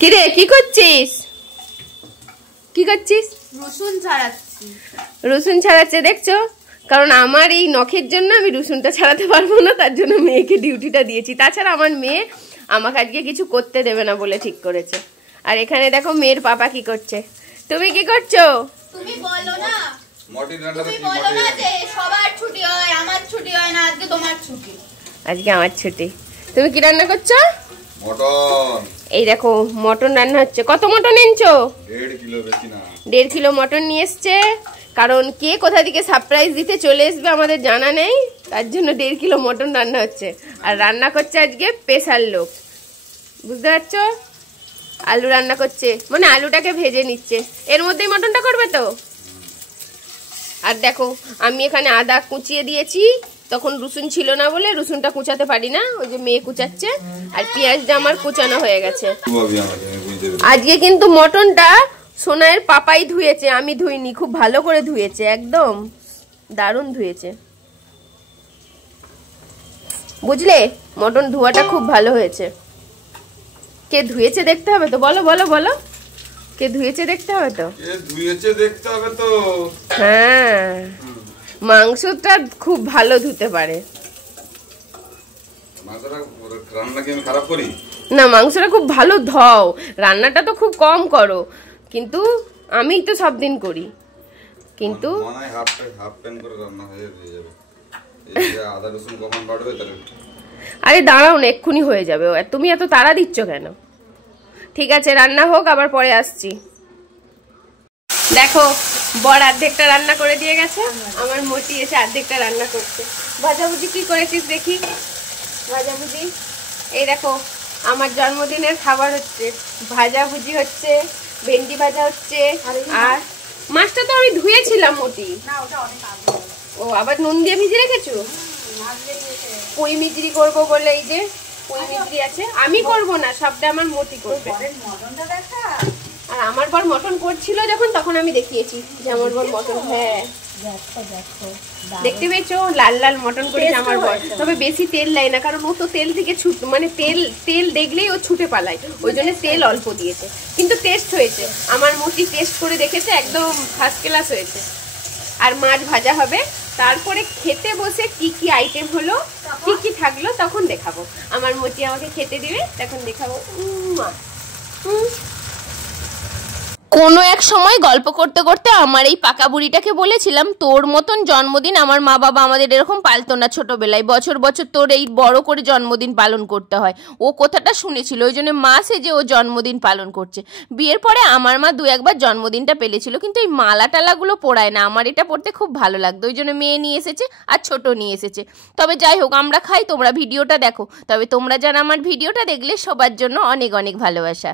কি রে, কি করছিস? কি করছিস? রসুন ছাড়াচ্ছি। রসুন ছাড়াচ্ছে দেখছো? কারণ আমার এই নখের জন্য আমি রসুনটা ছাড়াতে পারবো না, তার জন্য মেয়েকে ডিউটিটা দিয়েছি। তাছাড়া আমার মেয়ে আমাকে আজকে কিছু করতে দেবে না বলে ঠিক করেছে। আর এখানে দেখো মেয়ের পাপা কি করছে। তুমি কি করছো? তুমি বলো না, তুমি বলো না যে সবার ছুটি হয়, আমার ছুটি হয় না, আজকে তোমার ছুটি। আজকে আমার ছুটি। তুমি কি রান্না করছো? মটন। এই দেখো মটন রান্না হচ্ছে। কত মটন এনেছো? 1.5 কিলো, বেশি না। 1.5 কিলো মটন নিয়ে এসছে। কারণ কে কোথা থেকে সারপ্রাইজ দিতে চলে আসবে আমাদের জানা নেই, তার জন্য 1.5 কিলো মটন রান্না হচ্ছে। আর রান্না করছে আজকে স্পেশাল লোক, বুঝতে পারছো? আলু রান্না করছে, মানে আলুটাকে ভেজে নিচ্ছে। এর মধ্যেই মটনটা করবে তো। আর দেখো আমি এখানে আদা কুচিয়ে দিয়েছি, তখন রসুন ছিল না বলে রসুনটা কুচাতে পারি না, ওই যে মেয়ে কুচাচ্ছে। আর পেঁয়াজটা আমার কুচানো হয়ে গেছে। আজকে কিন্তু মটনটা সোনাইয়ের পাপাই ধুয়েছে, আমি ধুইনি। খুব ভালো করে ধুয়েছে, একদম দারুণ ধুয়েছে, বুঝলে? মটন ধোয়াটা খুব ভালো হয়েছে। কে ধুয়েছে দেখতে হবে তো, বলো বলো বলো, কে ধুয়েছে দেখতে হবে তো। কে ধুয়েছে দেখতে হবে তো। হ্যাঁ, মাংসটা খুব ভালো ধুতে পারে। মাংসটা রান্না কি আমি খারাপ করি? না, মাংসটা খুব ভালো ধও, রান্নাটা তো খুব কম করো, কিন্তু আমি তো সব দিন করি। কিন্তু মনে হয় হাফ প্যান করে রান্না হয়ে যাবে। এই যে আদা রসুন কখন বাড়বে তাহলে? আরে দাঁড়াও না, এক্ষুনি হয়ে যাবে। তুমি এত তাড়া দিচ্ছ কেন? ঠিক আছে, রান্না হোক, আবার পরে আসছি। দেখো বড় অর্ধেকটা রান্না করে দিয়ে গেছে, আমার মোটি এসে অর্ধেকটা রান্না করছে। ভাজাভুজি কি করেছিস দেখি? ভাজাভুজি এই দেখো, আমার জন্মদিনের খাবার হচ্ছে, ভাজাভুজি হচ্ছে, ভেন্ডি ভাজা হচ্ছে। আর মাছটা তো আমি ধুয়েছিলাম মোটি। ও আবার নুন দিয়ে ভিজে রেখেছো? পুঁই মিজরি করবো বলে এই যে পুঁই মিজরি আছে। আমি করব না, সবটা আমার মোটি করবে। আর আমার বর মটন করছিল যখন, তখন আমি দেখিয়েছি যে আমার বর মটন। হ্যাঁ দেখতে পেয়েছো, লাল লাল মটন করেছে আমার বর। তবে বেশি তেল দেয় না, কারণ ও তো তেল থেকে মানে তেল দেখলেই ও ছুটে পালায়, ওই জন্য তেল অল্প দিয়েছে। কিন্তু টেস্ট হয়েছে, আমার মোটি টেস্ট করে দেখেছে, একদম ফার্স্ট ক্লাস হয়েছে। আর মাছ ভাজা হবে, তারপরে খেতে বসে কি কি আইটেম হলো, কি কি থাকলো, তখন দেখাবো। আমার মোটি আমাকে খেতে দিবে, তখন দেখাবো। কোনো এক সময় গল্প করতে করতে আমার এই পাকা বুড়িটাকে বলেছিলাম, তোর মতন জন্মদিন আমার মা বাবা আমাদের এরকম পালতো না ছোটবেলায়, বছর বছর তোর এই বড় করে জন্মদিন পালন করতে হয়। ও কথাটা শুনেছিল, ওই জন্য মা সেজে ও জন্মদিন পালন করছে। বিয়ের পরে আমার মা 2-1বার জন্মদিনটা পেলেছিল, কিন্তু এই মালা টালাগুলো পরায় না। আমার এটা পড়তে খুব ভালো লাগতো, ওই জন্য মেয়ে নিয়ে এসেছে আর ছোট নিয়ে এসেছে। তবে যাই হোক, আমরা খাই, তোমরা ভিডিওটা দেখো। তবে তোমরা যারা আমার ভিডিওটা দেখলে, সবার জন্য অনেক অনেক ভালোবাসা।